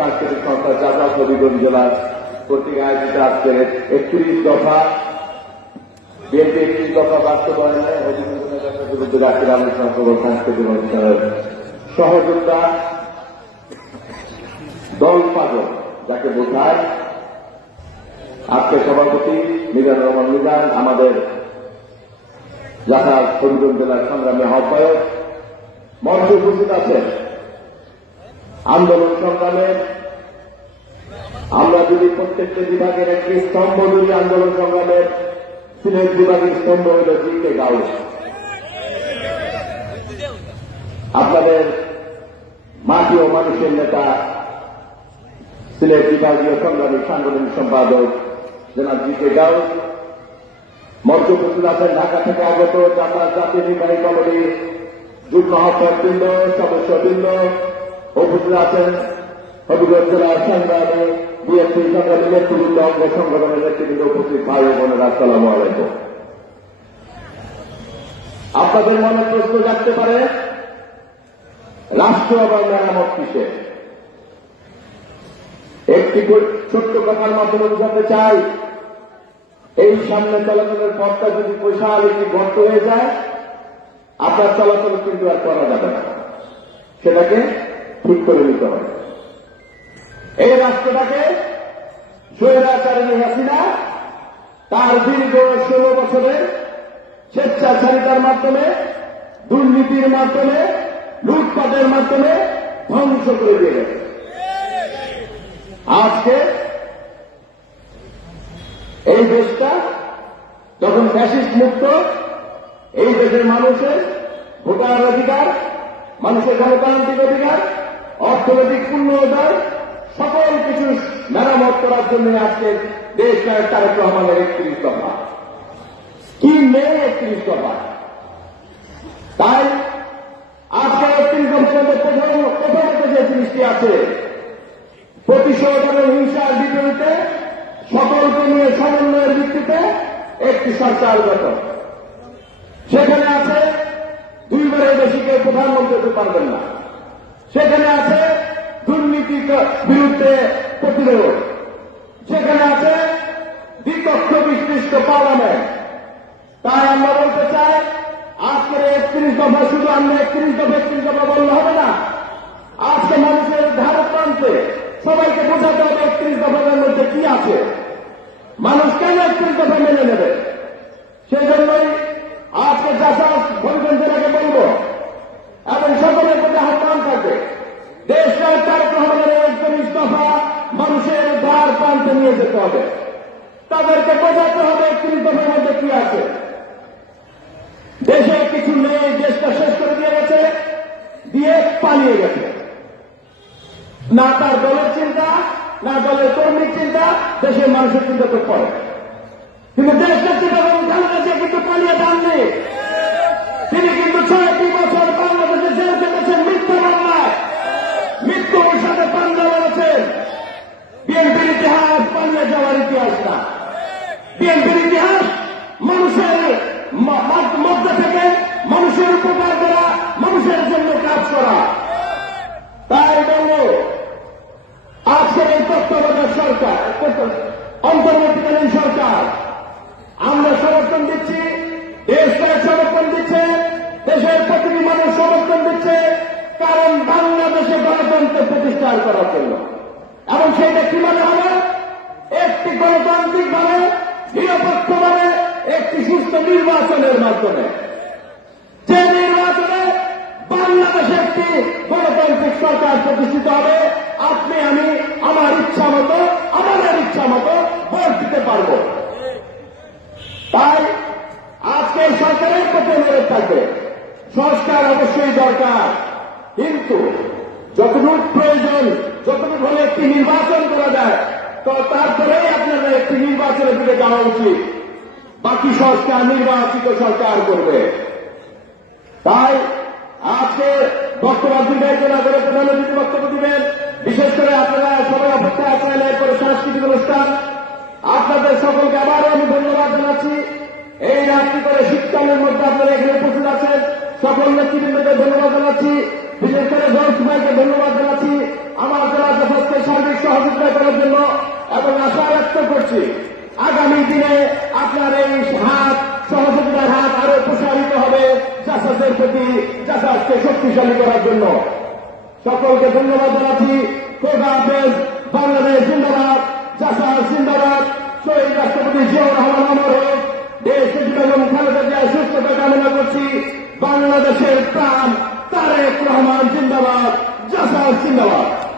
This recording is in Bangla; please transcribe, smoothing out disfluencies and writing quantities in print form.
সাংস্কৃতিক সংস্থা যাত্রা হবিগঞ্জ জেলার কর্তৃক আয়োজিত আজকের 31 দফা বিএনপি 31 দফা বাস্তবায়নে হবিগঞ্জ বিরুদ্ধে রাষ্ট্রের আলোচনা সাংস্কৃতিক অনুষ্ঠানের সহযোগিতা দল পাগল যাকে বোঝায় আজকে সভাপতি মিজানুর রহমান মিজান, আমাদের জাসাদ হবিগঞ্জ জেলার সংগ্রামী আহ্বায়ক মঞ্চে উপস্থিত আছেন। আন্দোলন সংগ্রামে আমরা যদি প্রত্যেকটা বিভাগের একটি স্তম্ভ যদি আন্দোলন সংগ্রামের সিলেট বিভাগের স্তম্ভ হইল জিকে গাউস, আপনাদের মাটি ও মানুষের নেতা সিলেট বিভাগীয় সংগ্রামী সাংগঠনিক সম্পাদক জনাব জিকে গাউস, মঞ্চ উপস্থিত আছেন ঢাকা থেকে আগত জাতীয় নির্বাহী কমিটির যুগ্ম আহ্বায়কবৃন্দ, সদস্যবৃন্দ, উপস্থিত আছেন হবিগঞ্জ জেলার সংগ্রামী বিএনপি সংগ্রামী নেতৃবৃন্দ, অঙ্গ সংগঠনের নেতৃবৃন্দ, উপস্থিত ভাই ও বোনেরা, আসসালামু আলাইকুম। আপনাদের মনে প্রশ্ন জাগতে পারে রাষ্ট্র আবার মেরামত কিসে? একটি ছোট্ট কথার মাধ্যমে বোঝাতে চাই, এই সামনে চলাচলের পথটা যদি বিশাল একটি গর্ত হয়ে যায়, আপনার চলাচল কিন্তু আর করা যাবে না, সেটাকে ঠিক করে নিতে হবে। এই রাষ্ট্রটাকে স্বৈরাচারিণী হাসিনা তার দীর্ঘ 16 বছরের স্বেচ্ছাচারিতার মাধ্যমে, দুর্নীতির মাধ্যমে, লুটপাটের মাধ্যমে ধ্বংস করে দিয়ে গেছে। আজকে এই দেশটা যখন ফ্যাসিস্ট মুক্ত, এই দেশের মানুষের ভোটার অধিকার, মানুষের গণতান্ত্রিক অধিকার, অর্থনৈতিক উন্নয়ন, সকল কিছু মেরামত করার জন্য আজকে দেশ নায়ক তারেক রহমানের 31 দফা। কি নেই 31 দফা? তাই আজকে 31 দফার প্রথমত যে জিনিসটি আছে, প্রতিশোধ এবং হিংসার বিপরীতে সকলকে নিয়ে সমন্বয়ের ভিত্তিতে একটি সরকার গঠন। সেখানে আছে 2 বারের বেশি কেউ প্রধানমন্ত্রী হতে পারবেন না। সেখানে আছে দুর্নীতির বিরুদ্ধে প্রতিরোধ। সেখানে আছে দ্বিকক্ষ বিশিষ্ট পার্লামেন্ট। তাই আমরা বলতে চাই, আজকের 31 দফা শুধু আমরা 31 দফা বললে হবে না। আজকে মানুষের ধারে প্রান্তে সবাইকে বোঝাতে হবে 31 দফার মধ্যে কি আছে, মানুষ কেন 31 দফা মেনে নেবে। সেই জন্যই আজকে জাসাদ হবিগঞ্জ জেলাকে বলব এবং সকলের প্রতি আহ্বান থাকবে, দেশ নায়ক তারেক রহমানের 31 দফা মানুষের দ্বার প্রান্তে নিয়ে যেতে হবে। তাদেরকে বোঝাতে হবে 31 দফার মধ্যে কি আছে। দেশে কিছু নেই, দেশটা শেষ করে দিয়ে গেছে, দিয়ে পালিয়ে গেছে। না তার দলের চিন্তা, না দলের কর্মীর চিন্তা, দেশের মানুষের চিন্তা তো করে। কিন্তু দেশটা চিন্তা করুন, বাংলাদেশে কিন্তু পালিয়ে যাননি। তিনি কিন্তু 6টি বছর বাংলাদেশে জেল কেটেছেন মিথ্যা মামলায়, মৃত্যুর সাথে পাঞ্জা লড়েছেন। বিএনপির ইতিহাস পালিয়ে যাওয়ার ইতিহাস না। বিএনপির ইতিহাস মানুষের মধ্যে থেকে মানুষের উপকার করা, মানুষের জন্য কাজ করা। তাই বলব, আজকের এই তত্ত্বাবধায়ক সরকার, অন্তর্বর্তীকালীন সরকার, আমরা সমর্থন দিচ্ছি, দেশকে সমর্থন দিচ্ছে, দেশের প্রতিটি মানুষ সমর্থন দিচ্ছে, কারণ বাংলাদেশে গণতন্ত্র প্রতিষ্ঠা করার জন্য। এবং সেইটা কিভাবে হবে? একটি গণতান্ত্রিকভাবে, নিরপেক্ষভাবে একটি সুস্থ নির্বাচনের মাধ্যমে। যে নির্বাচনে বাংলাদেশে একটি গণতান্ত্রিক সরকার প্রতিষ্ঠিত হবে, আপনি আমি আমার ইচ্ছা মতো, আমাদের ইচ্ছা মতো ভোট দিতে পারব। তাই আজকে সরকারের প্রতি অনুরোধ থাকবে, সংস্কার অবশ্যই দরকার, কিন্তু যতটুকু প্রয়োজন, যতটুকু হলে একটি নির্বাচন করা যায়, তো তারপরেই আপনাদের একটি নির্বাচনের দিকে যাওয়া উচিত। বাকি সংস্কার নির্বাচিত সরকার করবে। তাই আজকে বক্তব্য দীর্ঘায়িত না করে প্রধানমন্ত্রী বক্তব্য দিবেন। বিশেষ করে আপনারা সবাই অপেক্ষায় আছেন এরপরে সাংস্কৃতিক অনুষ্ঠান। আপনাদের সকলকে আবারও আমি ধন্যবাদ জানাচ্ছি। এই রাত্রি করে শীতকালের মধ্যে আপনারা এখানে উপস্থিত আছেন, সকল নেতৃবৃন্দকে ধন্যবাদ জানাচ্ছি। বিশেষ করে জয়ন্ত ভাইকে ধন্যবাদ জানাচ্ছি। আমার জেলা যথার্থ করছি আগামী দিনে আপনার এই হাত সহযোগিতার হাত আরো প্রসারিত হবে জাসাসের প্রতি, জাসাসকে শক্তিশালী করার জন্য। সকলকে ধন্যবাদ জানাচ্ছি। খোদা হাফেজ। বাংলাদেশ জিন্দাবাদ, জাসাস জিন্দাবাদ। শহীদ রাষ্ট্রপতি জিয়াউর রহমান অমর হোক। দেশ এবং খালেদা জিয়ার সুস্থতা কামনা করছি। বাংলাদেশের প্রাণ তারেক রহমান জিন্দাবাদ, জাসাস জিন্দাবাদ।